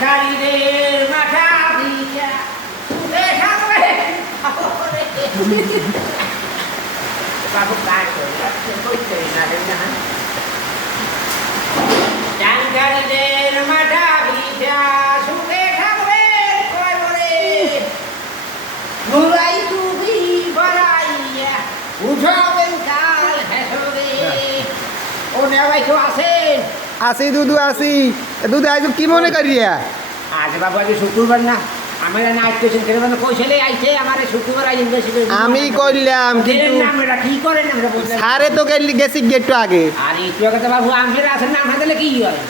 জানকারীদের মাথা ভিজা দেখা করে বাবু কাজ করে কইতে না রে না জানকারীদের মাথা ভিজা সুখে থাকবে কয় বলে নুরাই তুমি বাড়াইয়া উঠাবেন কাল হেসরে ও নেওয়াই তো আছেন আসি দুদু আসি দুদু আজ কি মনে করিয়া আজ বাবু আজ শুক্রবার না আমরা নাইট পেশেন্ট করে মানে কইছলে আইছে আমারে শুক্রবার আই ইনভেস্টিগেশন আমি করলাম কিন্তু আমরা কি করেন আমরা বলতে সারে তো গেছি একটু আগে আর একটু আগে তো বাবু আমরা আছেন না আমাদের কি হয়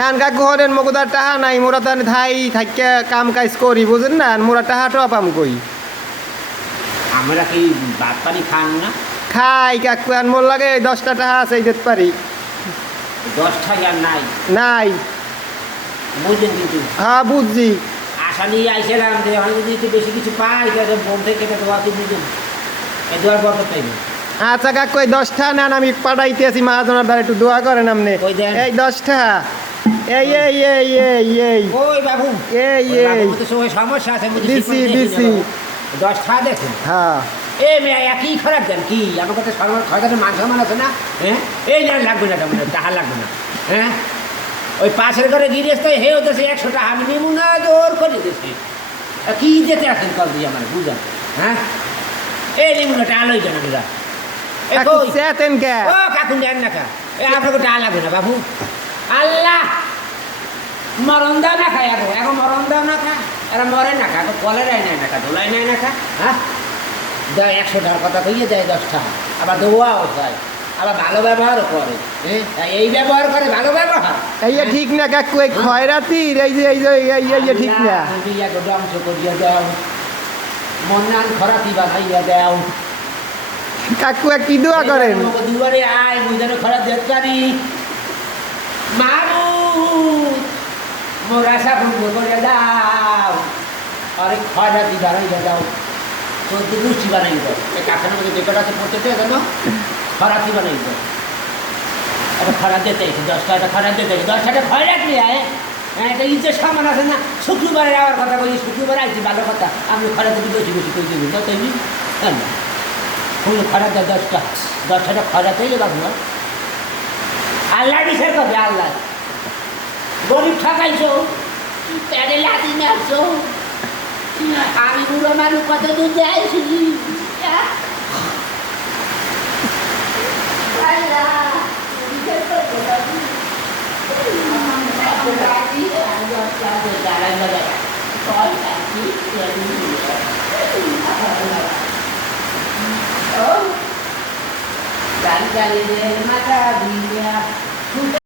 এখন কাকু হরেন মগুদার টাহা নাই মোরা তো ধাই থাইকে কাম কাজ করি বুঝেন না মোরা টাহাটো পাম কই আমরা কি ভাত পানি খান না খাই কাকু আর মোর লাগে 10টা টাহা আছে যেতে পারি 10টা আর নাই নাই বুঝলেন কিন্তু হ্যাঁ বুঝছি আশা নিয়ে আইছিলাম যে আমি যদি একটু বেশি কিছু পাই তাহলে বোন থেকে দোয়া কি বুঝুন এই দোয়ার বরকত পাইবে আচ্ছা কাকু এই 10টা নেন আমি পাঠাইতেছি মহাজনের দ্বারা একটু দোয়া করেন আপনি কই দেন? এই 10টা এই এই এই এই এই ওই বাবু এই ওই এই বাবুর তো সমস্যা আছে বুঝি দিছি দিছি 10টা দেখুন হ্যাঁ এ মেয়ে একই খারাপ দেন কি আমার কাছে খরচের মান সম্মান আছে না হ্যাঁ এই না লাগবে না তেমন টাকা লাগবে না হ্যাঁ ওই পাশের ঘরে গিরিয়েছে হে ওদেরছে 100 টাকা আমি নেবো না জোর করে দিচ্ছি কি যেতে আসেন কল দিয়ে আমার বুঝান হ্যাঁ এই নেবো না টাকা লই কেন বুঝা কাকু সেতেন কে ও কাকু নেন না কা আপনাকে টাকা লাগবে না বাবু আল্লাহ মরণ দাও না খায় এখন মরণ দাও না খা এরা মরে না খা কলেরাই নাই না খা ধোলাই নাই না খা হ্যাঁ দেয় 100 টাকার কথা কইয়ে দেয় 10 টাকা আবার দোয়াও যায় আবার ভালো ব্যবহারও করে হ্যাঁ এই ব্যবহার করে ভালো ব্যবহার এই ঠিক না কাকু এই খয়রাতির এই যে এই ঠিক না ইয়া তো ধ্বংস করিয়া দাও মন্নান খরাতি বানাইয়া দাও কাকু কি দোয়া করেন দুয়ারে আয় বুঝানো খরা দেবকারি মাবুদ মোর আশা ভঙ্গ করে দাও আরে খরাতি বানাইয়া দাও চোদ্দ রুচি বানাই দাও এই কাছের মধ্যে যেটা আছে পড়তে জানো খরাতি বানাই দাও একটা খরা দিতে 10 টাকা খরা দিতে 10 টাকা খয় রাখলি আয় হ্যাঁ এটা ইজ্জত সামান আছে না শুক্রবারে আবার কথা বলি শুক্রবার আইছি ভালো কথা আমি খরা দিতে বেশি বেশি করে দেবো তো তাই হ্যাঁ কোনো খরা দেয় 10 টাকা 10 টাকা খরা চাইলে বাবু আল্লাহ বিচার করবে আল্লাহ গরিব ঠকাইছো প্যাডে লাদি মারছো আমি বুড়ো মানুষ কত দূর যাইছি Dan kali dia mata dia